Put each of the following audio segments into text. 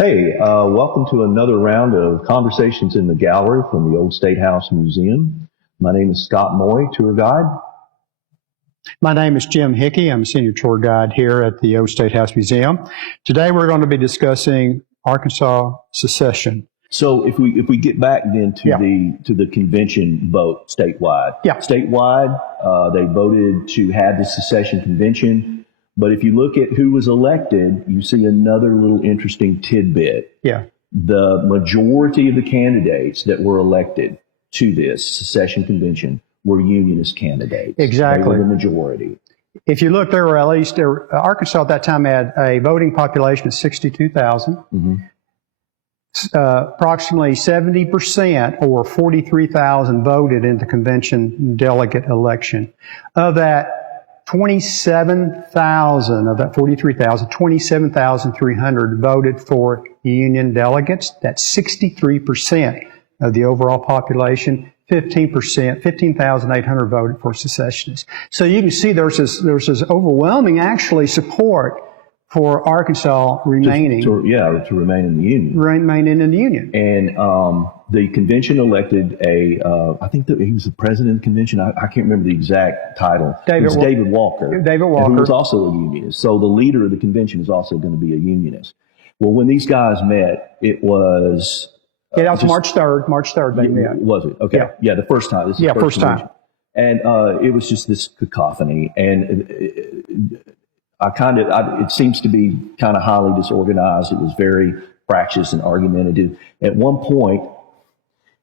Hey, welcome to another round of Conversations in the Gallery from the Old State House Museum. My name is Scott Moye, tour guide. My name is Jim Hickey. I'm a senior tour guide here at the Old State House Museum. Today we're going to be discussing Arkansas secession. So if we get back then to the convention vote statewide. Statewide, they voted to have the secession convention. But if you look at who was elected, you see another little interesting tidbit. The majority of the candidates that were elected to this secession convention were unionist candidates. Exactly. They were the majority. If you look, Arkansas at that time had a voting population of 62,000. Mm-hmm. Approximately 70% or 43,000 voted in the convention delegate election. Of that, 27,000 of that 43,000, 27,300 voted for union delegates. That's 63% of the overall population. 15,800 voted for secessionists. So you can see there's this overwhelming actually support for Arkansas remaining. To remain in the Union. Remaining in the Union. And the convention elected I think that he was the president of the convention. I can't remember the exact title. David Walker. David Walker. Who was also a unionist. So the leader of the convention is also going to be a unionist. Well, when these guys met, it was... that was March 3rd they met. Was it? Okay. Yeah, the first time. This is the first time. And it was just this cacophony. And it seems to be kind of highly disorganized. It was very fractious and argumentative. At one point,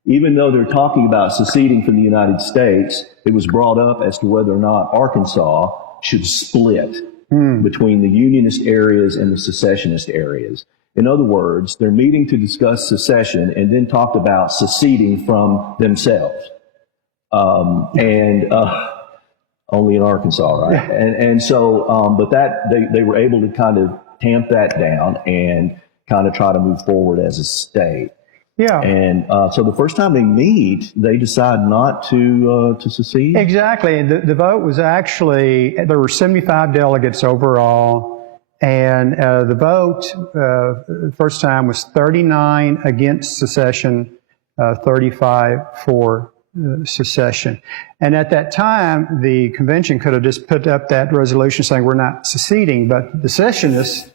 even though they're talking about seceding from the United States, it was brought up as to whether or not Arkansas should split between the unionist areas and the secessionist areas. In other words, they're meeting to discuss secession and then talked about seceding from themselves. Only in Arkansas, right? And so, but they were able to kind of tamp that down and kind of try to move forward as a state. And so the first time they meet, they decide not to secede. Exactly. The vote was actually, there were 75 delegates overall. And the vote, first time was 39 against secession, 35 for secession. And at that time, the convention could have just put up that resolution saying we're not seceding, but the secessionists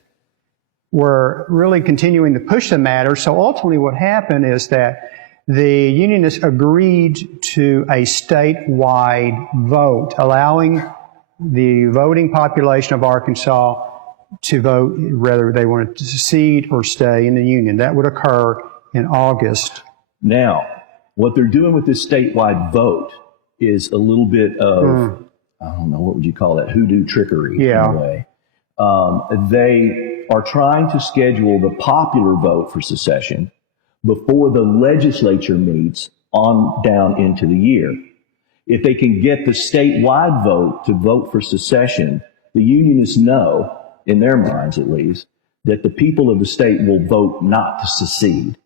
were really continuing to push the matter. So ultimately what happened is that the unionists agreed to a statewide vote, allowing the voting population of Arkansas to vote whether they wanted to secede or stay in the Union. That would occur in August. Now, what they're doing with this statewide vote is a little bit of, I don't know, what would you call that, hoodoo trickery in a way. They are trying to schedule the popular vote for secession before the legislature meets on down into the year. If they can get the statewide vote to vote for secession, the unionists know, in their minds at least, that the people of the state will vote not to secede.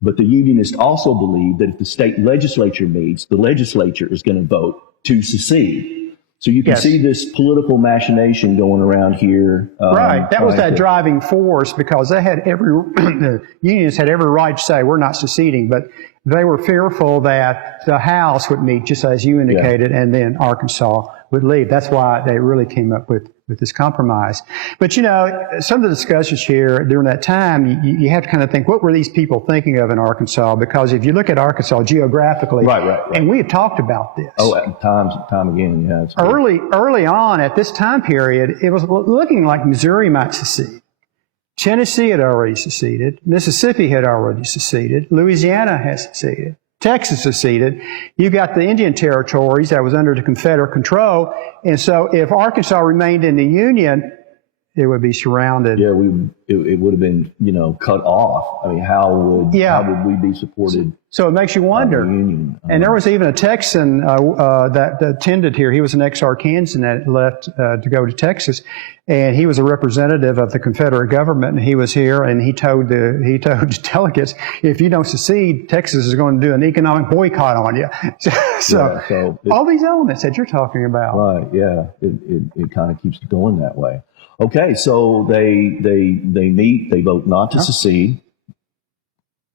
But the unionists also believe that if the state legislature meets, the legislature is going to vote to secede. So you can see this political machination going around here. Right. That was that driving force, because they had the unions had every right to say, we're not seceding, but they were fearful that the House would meet, just as you indicated, and then Arkansas would leave. That's why they really came up with this compromise. But, you know, some of the discussions here during that time, you have to kind of think, what were these people thinking of in Arkansas? Because if you look at Arkansas geographically, and we have talked about this. Time again. Yeah, early on at this time period, it was looking like Missouri might secede. Tennessee had already seceded. Mississippi had already seceded. Louisiana has seceded. Texas seceded. You've got the Indian territories that was under the Confederate control. And so if Arkansas remained in the Union, it would be surrounded. Yeah, it would have been, cut off. I mean, how would we be supported? So it makes you wonder. Union? And there was even a Texan that attended here. He was an ex-Arkansan that left to go to Texas, and he was a representative of the Confederate government. And he was here, and he told the delegates, "If you don't secede, Texas is going to do an economic boycott on you." So all these elements that you're talking about, right? Yeah, it kind of keeps going that way. Okay, so they meet, they vote not to secede.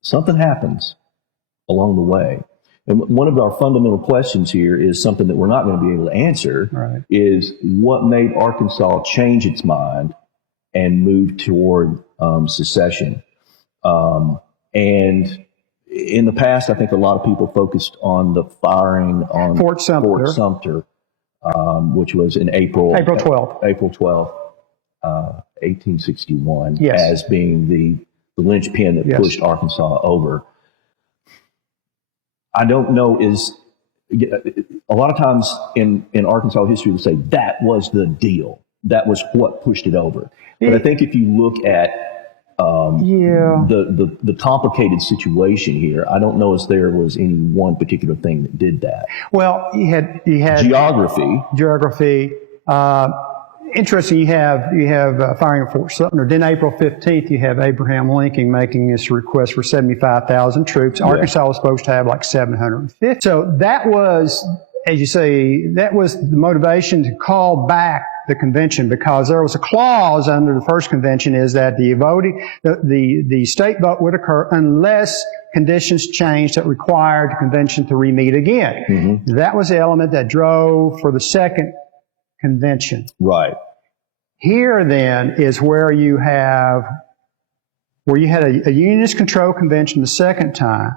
Something happens along the way. And one of our fundamental questions here is something that we're not going to be able to answer, Right. is what made Arkansas change its mind and move toward secession. And in the past, I think a lot of people focused on the firing on Fort Sumter, which was in April 12th. April 12th, 1861, Yes. as being the linchpin that Yes. pushed Arkansas over. I don't know, a lot of times in Arkansas history we say that was the deal. That was what pushed it over. But I think if you look at the complicated situation here, I don't know if there was any one particular thing that did that. Well, you had Geography. Interesting. You have firing of Fort Sumter. Then April 15th, you have Abraham Lincoln making this request for 75,000 troops. Arkansas was supposed to have like 750. So that was, as you say, that was the motivation to call back the convention, because there was a clause under the first convention is that the state vote would occur unless conditions changed that required the convention to re-meet again. Mm-hmm. That was the element that drove for the second convention. Right. Here then is where you had a unionist control convention the second time,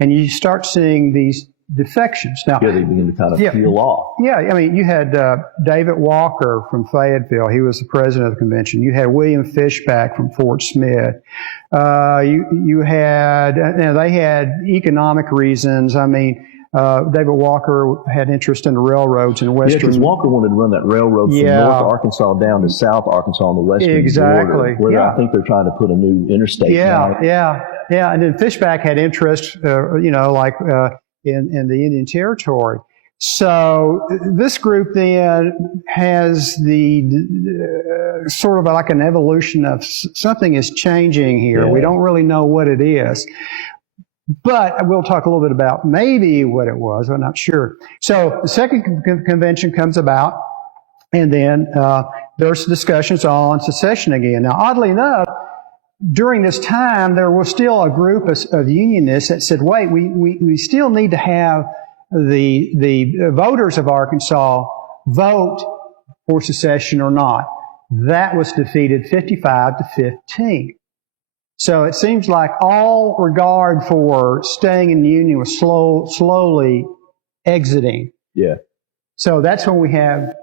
and you start seeing these defections. Now, they begin to kind of peel off. Yeah, I mean, you had David Walker from Fayetteville. He was the president of the convention. You had William Fishback from Fort Smith. You had, they had economic reasons. I mean, David Walker had interest in the railroads in western. Yeah, because Walker wanted to run that railroad from North Arkansas down to South Arkansas on the western border. Where I think they're trying to put a new interstate. Yeah. And then Fishback had interest, in the Indian Territory. So this group then has the sort of like an evolution of something is changing here. Yeah. We don't really know what it is. But we'll talk a little bit about maybe what it was. I'm not sure. So the second convention comes about, and then there's discussions on secession again. Now, oddly enough, during this time, there was still a group of unionists that said, wait, we still need to have the voters of Arkansas vote for secession or not. That was defeated 55 to 15. So it seems like all regard for staying in the Union was slowly exiting. Yeah. So that's when we have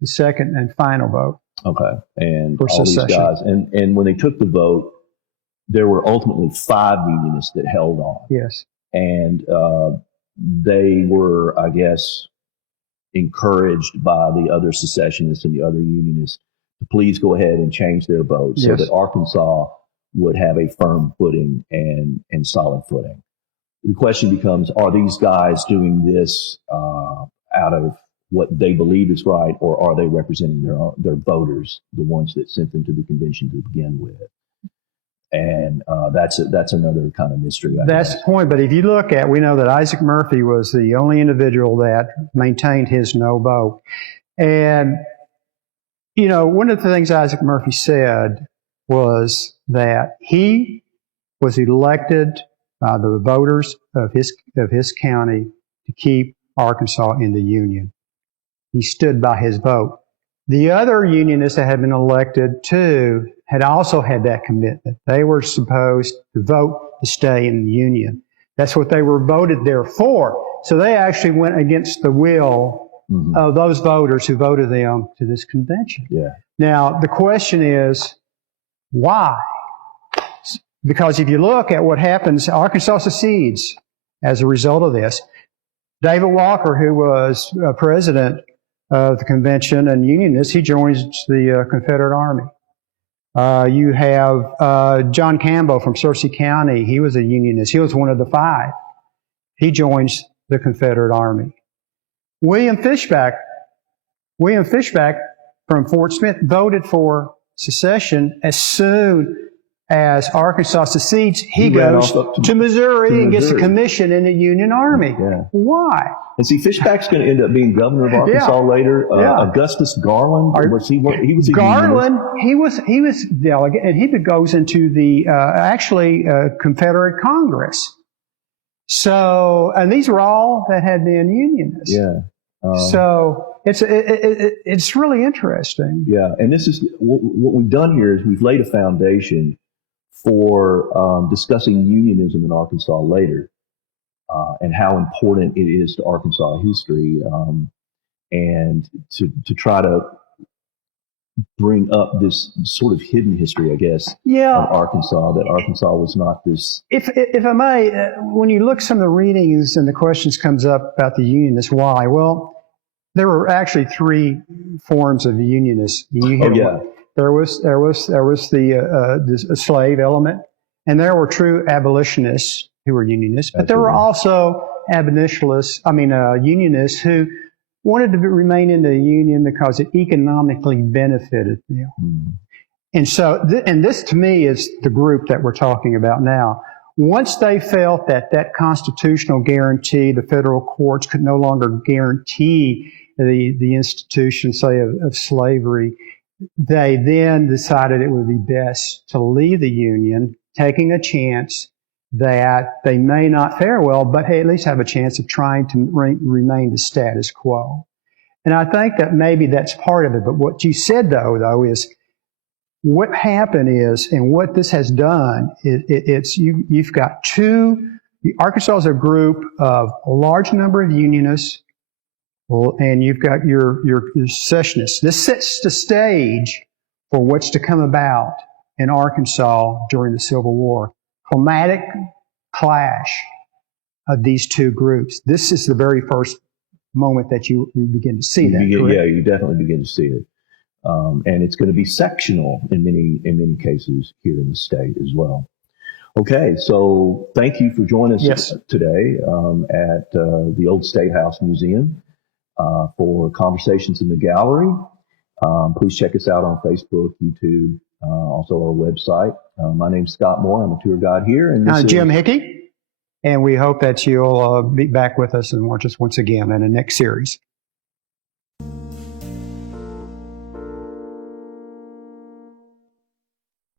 the second and final vote. Okay. And all these guys, and when they took the vote, there were ultimately 5 unionists that held on. Yes. And they were, I guess, encouraged by the other secessionists and the other unionists to please go ahead and change their vote so that Arkansas would have a firm footing and solid footing. The question becomes, are these guys doing this out of what they believe is right, or are they representing their voters, the ones that sent them to the convention to begin with? And that's another kind of mystery. That's the point. But if you look at, we know that Isaac Murphy was the only individual that maintained his no vote. And, one of the things Isaac Murphy said was that he was elected by the voters of his county to keep Arkansas in the Union. He stood by his vote. The other unionists that had been elected too had also had that commitment. They were supposed to vote to stay in the Union. That's what they were voted there for. So they actually went against the will of those voters who voted them to this convention. Yeah. Now, the question is, why? Because if you look at what happens, Arkansas secedes as a result of this. David Walker, who was president of the convention and unionist, he joins the Confederate Army. You have John Campbell from Searcy County. He was a unionist. He was one of the 5. He joins the Confederate Army. William Fishback from Fort Smith voted for secession as soon as Arkansas secedes, he ran goes off up to Missouri and gets a Missouri. commission in the Union Army. Yeah. Why? And see, Fishback's going to end up being governor of Arkansas later. Augustus Garland, he was a Garland, unionist. he was delegate, and he goes into the Confederate Congress. So, and these were all that had been unionists. Yeah. So it's really interesting. Yeah, and this is what we've done here is we've laid a foundation for discussing unionism in Arkansas later, and how important it is to Arkansas history, and to try to bring up this sort of hidden history, I guess, of Arkansas, that Arkansas was not this. If I may, when you look at some of the readings and the questions comes up about the Unionists, why? Well, there were actually three forms of Unionists. There was the slave element, and there were true abolitionists who were Unionists, but there were also Unionists who wanted to remain in the Union because it economically benefited them. Mm-hmm. And so, and this to me is the group that we're talking about now. Once they felt that constitutional guarantee, the federal courts could no longer guarantee the institution, say, of slavery, they then decided it would be best to leave the Union, taking a chance that they may not fare well, but at least have a chance of trying to remain the status quo. And I think that maybe that's part of it. But what you said, though, is what happened is, and what this has done, you've got Arkansas is a group of a large number of Unionists, and you've got your secessionists. This sets the stage for what's to come about in Arkansas during the Civil War. Climatic clash of these two groups. This is the very first moment that you begin to see that. Yeah, you definitely begin to see it. And it's going to be sectional in many cases here in the state as well. Okay, so thank you for joining us today at the Old State House Museum for Conversations in the Gallery. Please check us out on Facebook, YouTube, also our website. My name's Scott Moye. I'm a tour guide here. And this Jim Hickey. And we hope that you'll be back with us and watch us once again in the next series.